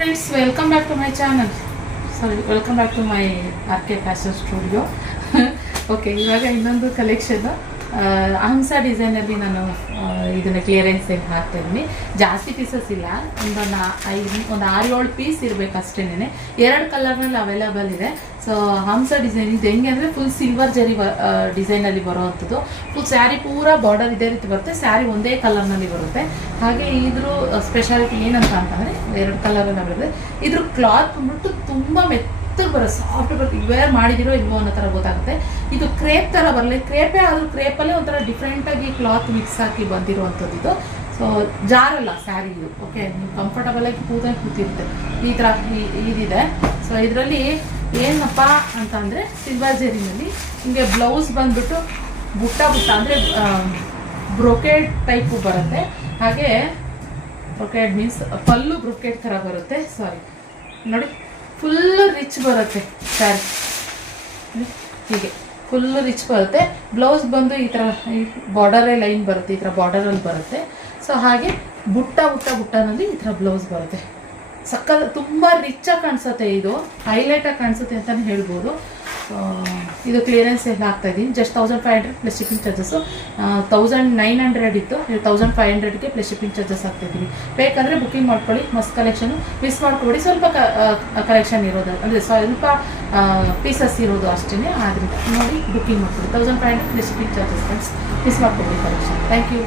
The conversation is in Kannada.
Friends, welcome back to my channel. Sorry, welcome back to my RK Fashion Studio. Okay, ಇವಾಗ ಇನ್ನೊಂದು ಕಲೆಕ್ಷನ್ ಹಂಸ ಡಿಸೈನಲ್ಲಿ ನಾನು ಇದನ್ನು ಕ್ಲಿಯರೆನ್ಸ್ ಸೇಲ್ ಹಾಕ್ತಾ ಇದ್ದೀನಿ. ಜಾಸ್ತಿ ಪೀಸಸ್ ಇಲ್ಲ, ಒಂದು 6-7 ಪೀಸ್ ಇರಬೇಕು ಅಷ್ಟೇನೆ. 2 ಕಲರ್ನಲ್ಲಿ ಅವೈಲೇಬಲ್ ಇದೆ. ಸೊ ಹಂಸ ಡಿಸೈನ್ ಇದು ಹೆಂಗೆ ಅಂದರೆ ಫುಲ್ ಸಿಲ್ವರ್ ಜರಿ ಡಿಸೈನಲ್ಲಿ ಬರೋವಂಥದ್ದು. ಫುಲ್ ಸ್ಯಾರಿ ಪೂರಾ ಬಾರ್ಡರ್ ಇದೇ ರೀತಿ ಬರುತ್ತೆ. ಸ್ಯಾರಿ ಒಂದೇ ಕಲರ್ನಲ್ಲಿ ಬರುತ್ತೆ. ಹಾಗೆ ಇದ್ರ ಸ್ಪೆಷಾಲಿಟಿ ಏನಂತ ಅಂತಂದರೆ 2 ಕಲರಲ್ಲಿ ಬರುತ್ತೆ. ಇದ್ರ ಕ್ಲಾತ್ ಬಂದ್ಬಿಟ್ಟು ತುಂಬ ಮೆತ್ತಗೆ ಬರುತ್ತೆ, ಸಾಫ್ಟ್ ಬರುತ್ತೆ. ವೇರ್ ಮಾಡಿದಿರೋ ಇಲ್ವೋ ಅನ್ನೋ ಥರ ಗೊತ್ತಾಗುತ್ತೆ. ಇದು ಕ್ರೇಪ್ ಥರ ಬರಲಿ, ಕ್ರೇಪೇ ಆದರೂ ಕ್ರೇಪಲ್ಲೇ ಒಂಥರ ಡಿಫ್ರೆಂಟಾಗಿ ಕ್ಲಾತ್ ಮಿಕ್ಸ್ ಹಾಕಿ ಬಂದಿರುವಂಥದ್ದು ಇದು. ಸೊ ಜಾರಲ್ಲ ಸ್ಯಾರಿ ಇದು. ಓಕೆ, ನೀವು ಕಂಫರ್ಟಬಲಾಗಿ ಕೂತಿರುತ್ತೆ. ಈ ಥರ ಇದಿದೆ. ಸೊ ಇದರಲ್ಲಿ ಏನಪ್ಪ ಅಂತ ಅಂದರೆ ಸಿಲ್ವರ್ ಜರಿನಲ್ಲಿ ಹಿಂಗೆ ಬ್ಲೌಸ್ ಬಂದ್ಬಿಟ್ಟು ಬುಟ್ಟ ಅಂದರೆ ಬ್ರೊಕೇಡ್ ಟೈಪು ಬರುತ್ತೆ. ಹಾಗೆ ಬ್ರೊಕೇಡ್ ಮೀನ್ಸ್ ಪಲ್ಲು ಬ್ರೊಕೇಡ್ ಥರ ಬರುತ್ತೆ. ಸಾರಿ ನೋಡಿ, ಫುಲ್ಲು ರಿಚ್ ಬರುತ್ತೆ ಸ್ಯಾರಿ. ಹೀಗೆ ಫುಲ್ಲು ರಿಚ್ ಬರುತ್ತೆ. ಬ್ಲೌಸ್ ಬಂದು ಈ ಥರ ಬಾರ್ಡರೇ ಲೈನ್ ಬರುತ್ತೆ, ಈ ಥರ ಬಾರ್ಡರಲ್ಲಿ ಬರುತ್ತೆ. ಸೊ ಹಾಗೆ ಬುಟ್ಟನಲ್ಲಿ ಈ ಥರ ಬ್ಲೌಸ್ ಬರುತ್ತೆ. ತುಂಬ ರಿಚಾಗಿ ಕಾಣಿಸುತ್ತೆ, ಇದು ಹೈಲೈಟಾಗಿ ಕಾಣಿಸುತ್ತೆ ಅಂತಲೇ ಹೇಳ್ಬೋದು. ಇದು ಕ್ಲಿಯರೆನ್ಸ್ ಎಲ್ಲ ಹಾಕ್ತಾಯಿದ್ದೀನಿ. Just 1500 plus shipping charges. 1900 ಇತ್ತು, 1500ಗೆ ಪ್ಲಸ್ ಶಿಪ್ಪಿಂಗ್ ಚಾರ್ಜಸ್ ಹಾಕ್ತಾಯಿದ್ದೀನಿ. ಬೇಕಂದರೆ ಬುಕ್ಕಿಂಗ್ ಮಾಡ್ಕೊಳ್ಳಿ. ಮಸ್ತ್ ಕಲೆಕ್ಷನು, ಮಿಸ್ ಮಾಡ್ಕೊಬೇಡಿ. ಸ್ವಲ್ಪ ಕಲೆಕ್ಷನ್ ಇರೋದು ಅಂದರೆ ಸ್ವಲ್ಪ ಪೀಸಸ್ ಇರೋದು ಅಷ್ಟೇ. ಆದ್ದರಿಂದ ನೋಡಿ ಬುಕ್ಕಿಂಗ್ ಮಾಡ್ಕೊಳ್ಳಿ. 1500 plus shipping charges friends, miss ಮಾಡ್ಕೊಬೇಡಿ ಕಲೆಕ್ಷನ್. Thank you.